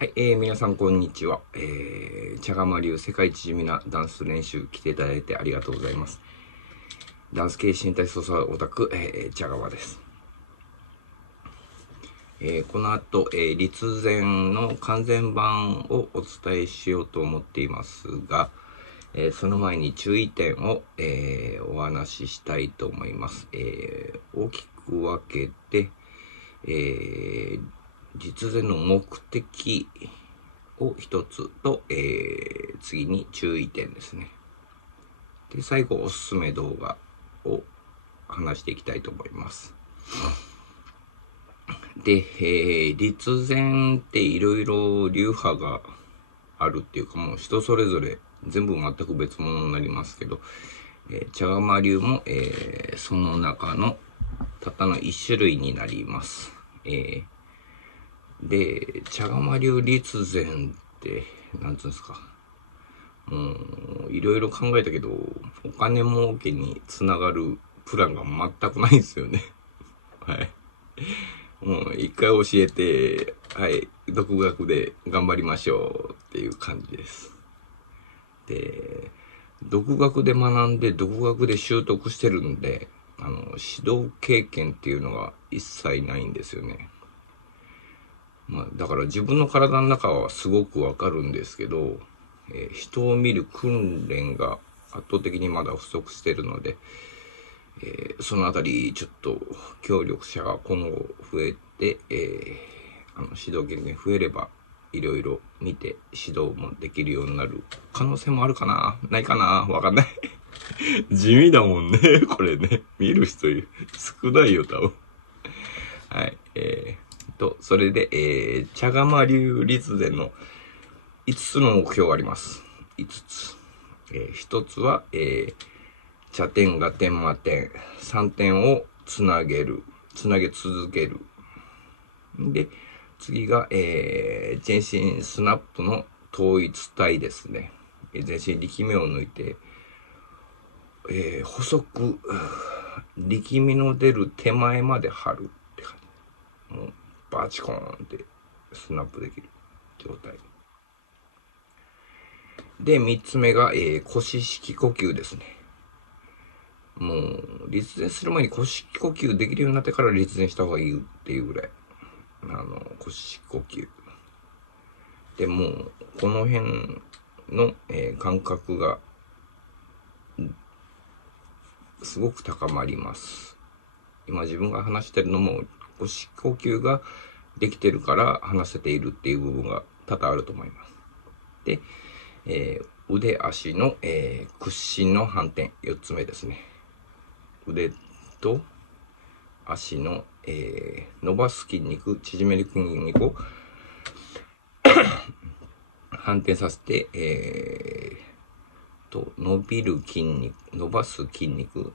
はい、皆さんこんにちは。茶釜流世界一地味なダンス練習来ていただいてありがとうございます。ダンス系身体操作オタク、茶釜です。この後、立前の完全版をお伝えしようと思っていますが、その前に注意点を、お話ししたいと思います。大きく分けて、実前の目的を一つと、次に注意点ですね。で、最後おすすめ動画を話していきたいと思います。で、立前っていろいろ流派があるっていうか、もう人それぞれ全部全く別物になりますけど、茶釜流も、その中のたったの一種類になります。で、茶釜流立前って、なんつうんですか。もう、いろいろ考えたけど、お金儲けにつながるプランが全くないんですよね。はい。もう、一回教えて、はい、独学で頑張りましょうっていう感じです。で、独学で学んで、独学で習得してるんで、指導経験っていうのが一切ないんですよね。まあ、だから自分の体の中はすごくわかるんですけど、人を見る訓練が圧倒的にまだ不足してるので、そのあたりちょっと協力者が今後増えて、指導経験増えればいろいろ見て指導もできるようになる可能性もあるかなないかなわかんない地味だもんねこれね。見る人少ないよ多分。はい。それで、茶釜流立前の5つの目標があります。5つ。1つは、茶点、合点、魔点、3点をつなげ続ける。で、次が、全身スナップの統一体ですね。全身力みを抜いて、細く、力みの出る手前まで張るって感じ。もうバチコーンってスナップできる状態。で、3つ目が、腰式呼吸ですね。もう、立前する前に腰式呼吸できるようになってから立前した方がいいっていうぐらい。腰式呼吸。で、もう、この辺の、感覚が、すごく高まります。今自分が話してるのも、腰式呼吸ができてるから話せているっていう部分が多々あると思います。で、腕足の、屈伸の反転、4つ目ですね。腕と足の、伸ばす筋肉、縮める筋肉を反転させて、伸びる筋肉、伸ばす筋肉、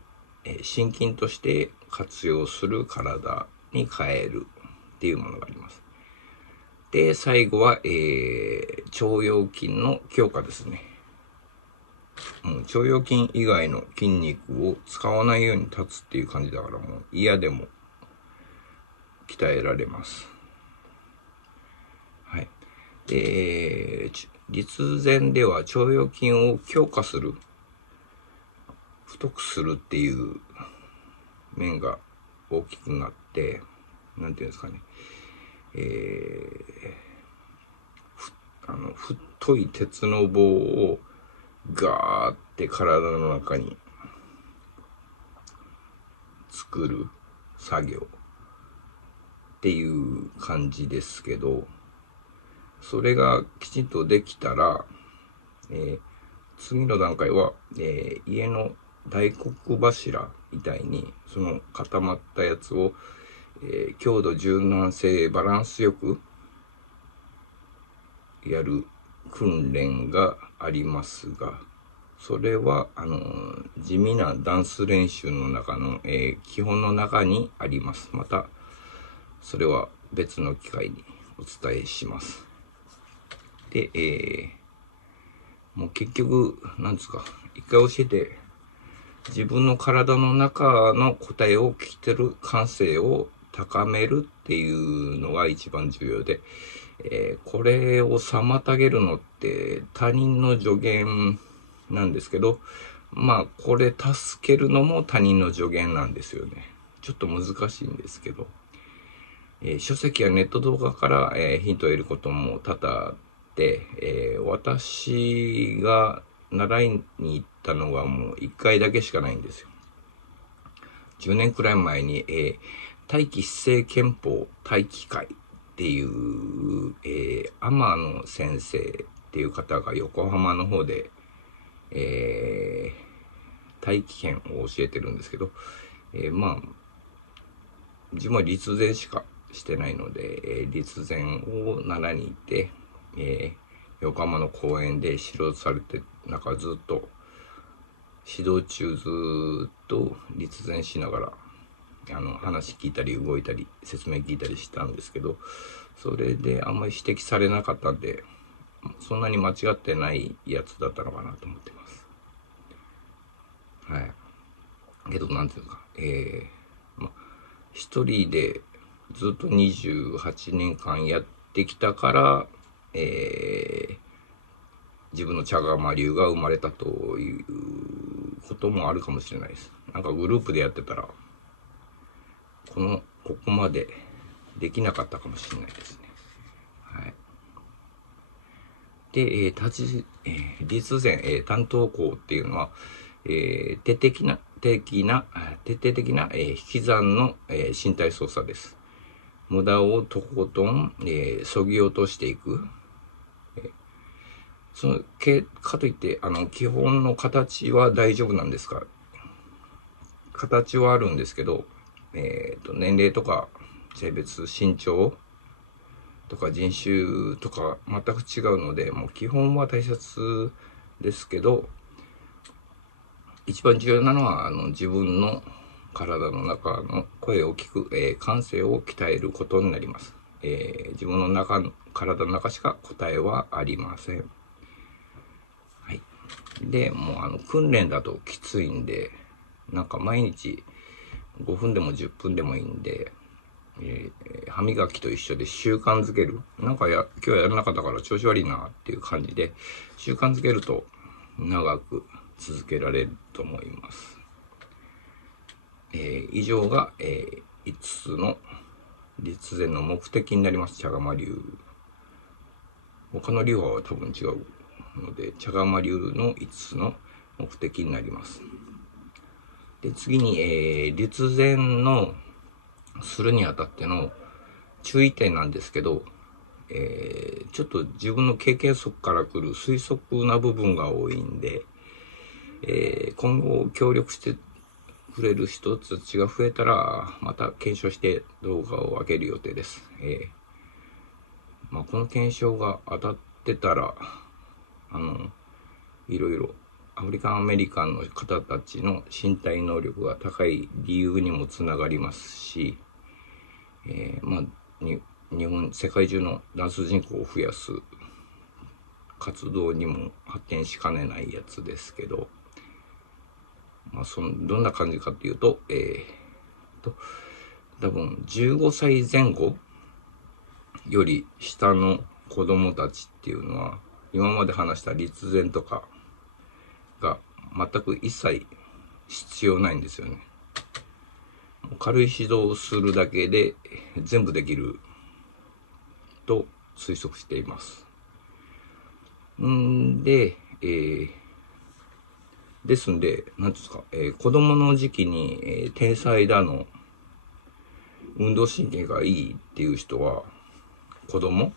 心筋として活用する体に変えるっていうものがあります。で、最後は、腸腰筋の強化ですね。腸腰筋以外の筋肉を使わないように立つっていう感じだから、もう嫌でも鍛えられます。はい。で、立前では腸腰筋を強化する、太くするっていう面が大きくなって、なんていうんですかね。太い鉄の棒をガーって体の中に作る作業っていう感じですけど、それがきちんとできたら、次の段階は、家の大黒柱みたいにその固まったやつを、強度柔軟性バランスよくやる訓練がありますが、それは地味なダンス練習の中の、基本の中にあります。またそれは別の機会にお伝えします。で、もう結局なんですか、一回教えて自分の体の中の答えを聞いてる感性を高めるっていうのが一番重要で、これを妨げるのって他人の助言なんですけど、まあこれ助けるのも他人の助言なんですよね。ちょっと難しいんですけど、書籍やネット動画から、ヒントを得ることも多々あって、私が習いに行ったのはもう1回だけしかないんですよ。10年くらい前に、大気姿勢憲法大気会っていう、天野先生っていう方が横浜の方で、大気圏を教えてるんですけど、まあ自分は立前しかしてないので、立前を習いに行って、横浜の公園で指導されて、なんかずっと指導中ずっと立前しながら話聞いたり動いたり説明聞いたりしたんですけど、それであんまり指摘されなかったんで、そんなに間違ってないやつだったのかなと思ってます。はい。けどなんていうか、一人でずっと28年間やってきたから、自分の茶釜流が生まれたということもあるかもしれないです。なんかグループでやってたらここまでできなかったかもしれないですね。はい。で、立前、担当校っていうのは、徹底的な、引き算の、身体操作です。無駄をとことん、削ぎ落としていく。かといって、基本の形は大丈夫なんですか？形はあるんですけど、年齢とか性別、身長とか人種とか全く違うので、もう基本は大切ですけど、一番重要なのは自分の体の中の声を聞く、感性を鍛えることになります。自分の体の中しか答えはありません。はい。で、もう訓練だときついんで、なんか毎日5分でも10分でもいいんで、歯磨きと一緒で習慣づける。なんか今日はやらなかったから調子悪いなっていう感じで、習慣づけると長く続けられると思います。以上が、5つの立前の目的になります。茶釜流。他の流派は多分違うので、茶釜流の5つの目的になります。で、次に、立前のするにあたっての注意点なんですけど、ちょっと自分の経験則から来る推測な部分が多いんで、今後協力してくれる人たちが増えたら、また検証して動画を上げる予定です。この検証が当たってたら、いろいろアフリカンアメリカンの方たちの身体能力が高い理由にもつながりますし、世界中のダンス人口を増やす活動にも発展しかねないやつですけど、どんな感じかっていうと、多分15歳前後より下の子供たちっていうのは、今まで話した立前とかが全く一切必要ないんですよね。軽い指導をするだけで全部できると推測しています。ですんで、なんですか、子供の時期に、天才だの、運動神経がいいっていう人は、子供っ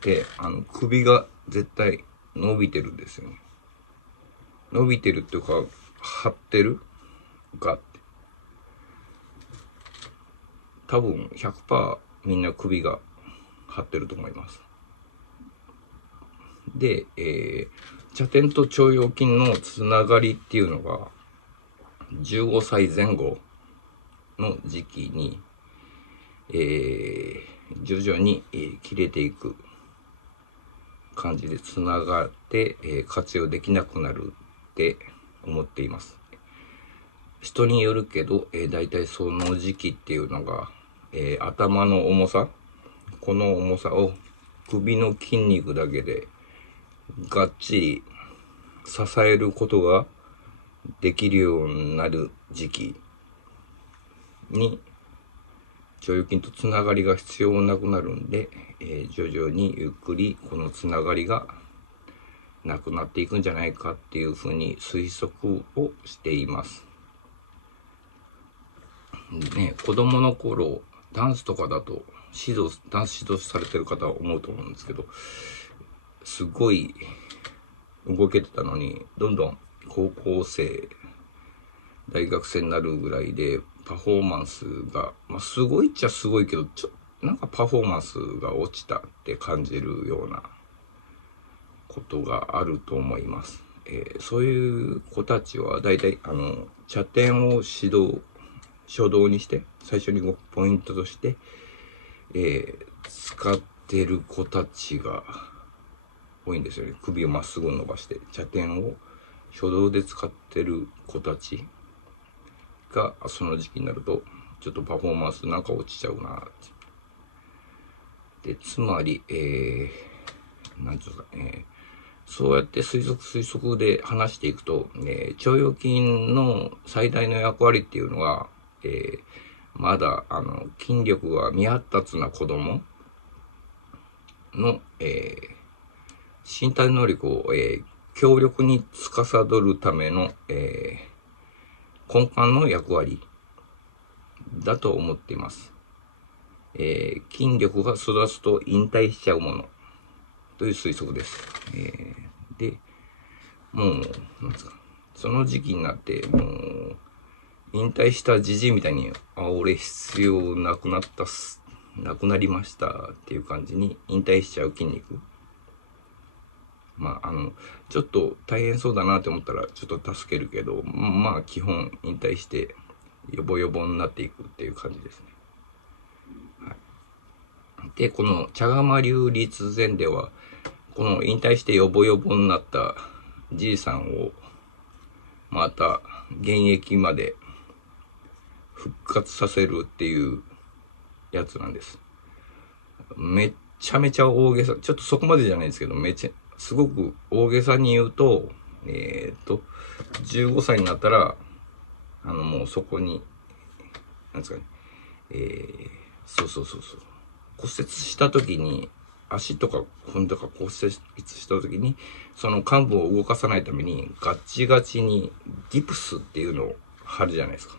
て首が絶対伸びてるんですよね。伸びてるっていうか、張ってるがって。多分 100% みんな首が張ってると思います。で、茶点と腸腰筋のつながりっていうのが15歳前後の時期に、徐々に、切れていく感じでつながって、活用できなくなるって思っています。人によるけど、だいたいその時期っていうのが、頭の重さ、この重さを首の筋肉だけでがっちり支えることができるようになる時期に腸腰筋とつながりが必要なくなるんで、徐々にゆっくりこのつながりがなくなっていくんじゃないかっていうふうに推測をしています。ね、子供の頃ダンスとかだとダンス指導されてる方は思うと思うんですけど、すごい動けてたのに、どんどん高校生大学生になるぐらいでパフォーマンスが、すごいっちゃすごいけど、なんかパフォーマンスが落ちたって感じるようなことがあると思います。そういう子たちはだいたい茶点を初動にして、最初にポイントとして、使ってる子たちが多いんですよね。首をまっすぐ伸ばして茶点を初動で使ってる子たちがその時期になるとちょっとパフォーマンスなんか落ちちゃうなって。で、つまりなんていうんですか、そうやって推測で話していくと、腸腰筋の最大の役割っていうのは、まだ筋力が未発達な子供の、身体能力を、強力に司るための、根幹の役割だと思っています。筋力が育つと引退しちゃうものという推測です。で、もう、なんですか、その時期になって、もう、引退したじじいみたいに、俺必要なくなりましたっていう感じに引退しちゃう筋肉。ちょっと大変そうだなって思ったらちょっと助けるけど、基本引退してヨボヨボになっていくっていう感じですね。はい、で、この茶釜流立前では、この引退してヨボヨボになったじいさんをまた現役まで復活させるっていうやつなんです。めっちゃめちゃ大げさ、ちょっとそこまでじゃないんですけど、すごく大げさに言うと、15歳になったら、もうそこに、なんですかね、骨折した時に、足とか骨とか骨折した時に、その患部を動かさないために、ガッチガチにギプスっていうのを貼るじゃないですか。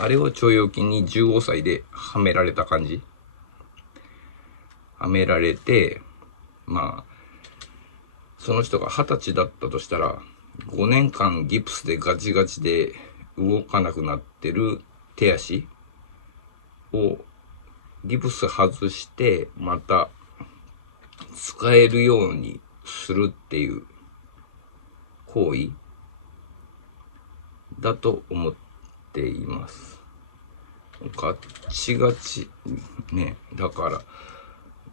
あれを腸腰筋に15歳ではめられた感じ。はめられて、その人が20歳だったとしたら、5年間ギプスでガチガチで動かなくなってる手足をギプス外してまた使えるようにするっていう行為だと思っています。ガッチガチね、だから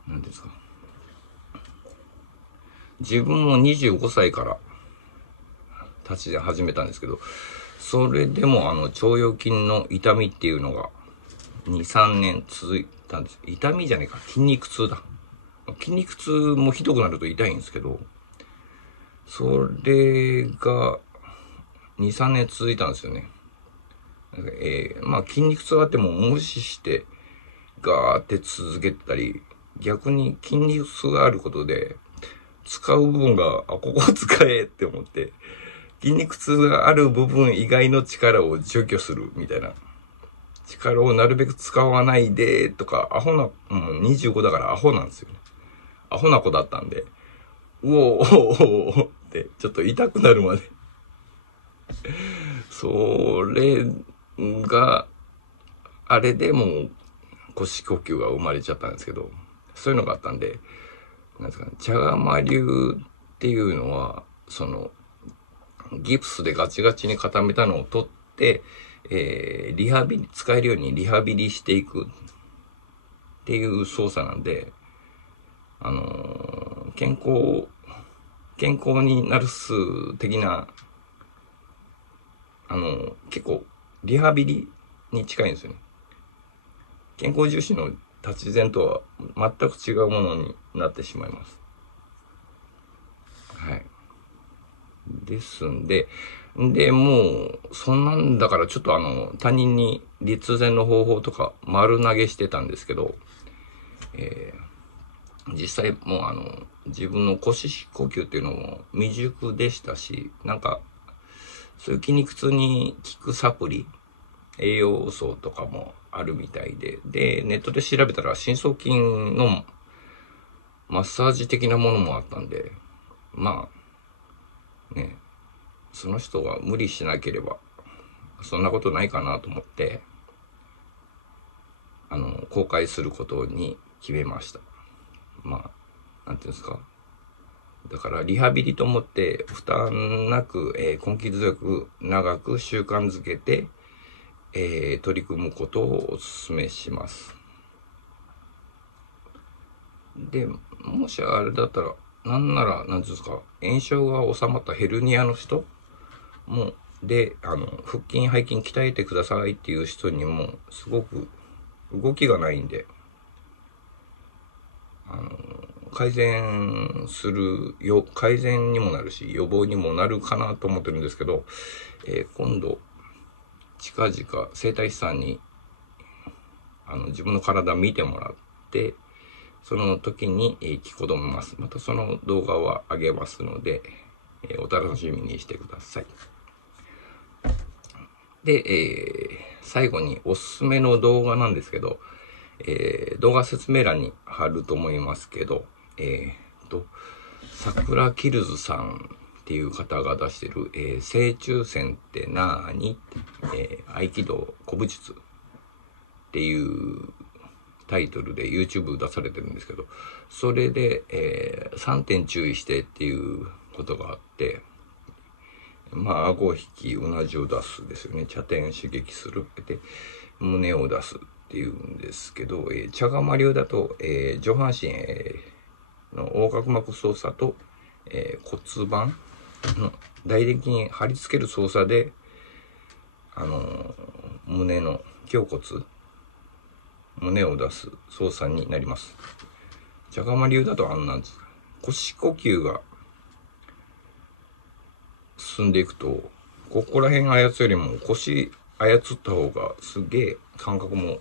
何ですか、自分も25歳から立ち始めたんですけど、それでも腸腰筋の痛みっていうのが2、3年続いたんです。痛みじゃないか、筋肉痛だ。筋肉痛もひどくなると痛いんですけど、それが2、3年続いたんですよね。筋肉痛があっても無視してガーって続けたり、逆に筋肉痛があることで使う部分が、ここ使えって思って、筋肉痛がある部分以外の力を除去するみたいな。力をなるべく使わないでとか、25だからアホなんですよね。アホな子だったんで、うおーってちょっと痛くなるまで。それが、あれでもう腰呼吸が生まれちゃったんですけど、そういうのがあったんで、なんですかね、茶釜流っていうのは、ギプスでガチガチに固めたのを取って、使えるようにリハビリしていくっていう操作なんで、健康になる的な、結構リハビリに近いんですよね。健康重視の立ち前とは全く違うものになってしまいます。はい。ですんで、もう、そんなんだからちょっと他人に立前の方法とか丸投げしてたんですけど、実際もう自分の腰呼吸っていうのも未熟でしたし、なんか、そういう筋肉痛に効くサプリ、栄養素とかもあるみたいで、ネットで調べたら深層筋のマッサージ的なものもあったんで、まあ、ね、その人が無理しなければ、そんなことないかなと思って、公開することに決めました。まあ、なんていうんですか。だからリハビリと思って負担なく、根気強く長く習慣づけて、取り組むことをお勧めします。で、もしあれだったら、なんなら、なんていうんですか、炎症が収まったヘルニアの人も、で、腹筋、背筋鍛えてくださいっていう人にも、すごく動きがないんで、改善にもなるし、予防にもなるかなと思ってるんですけど、今度、近々、整体師さんに、自分の体見てもらって、その時に、聞こうと思います。またその動画は上げますので、お楽しみにしてください。で、最後におすすめの動画なんですけど、動画説明欄に貼ると思いますけど、桜キルズさんっていう方が出してる、正中線ってなーに、合気道古武術っていうタイトルで YouTube 出されてるんですけど、それで、3点注意してっていうことがあって、まあ、顎を引き、うなじを出すですよね。茶点刺激する。で、胸を出すっていうんですけど、茶釜流だと、上半身、の横隔膜操作と、骨盤の大臀筋に貼り付ける操作で、胸の胸骨、胸を出す操作になります。茶釜流だとなんですか、腰呼吸が進んでいくと、ここら辺操るよりも腰操った方がすげえ感覚も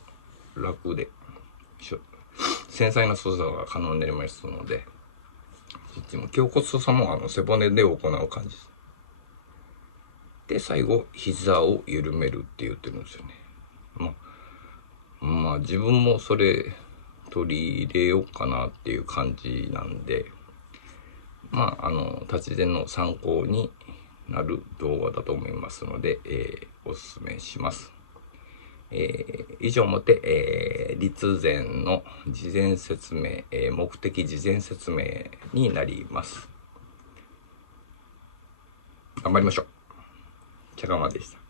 楽で、繊細な操作が可能になりますので、胸骨操作も背骨で行う感じです。で、最後、膝を緩めるって言ってるんですよね。まあ自分もそれ取り入れようかなっていう感じなんで、まあ立ち前の参考になる動画だと思いますので、おすすめします。以上をもって、立前の事前説明、目的事前説明になります。頑張りましょう。茶釜でした。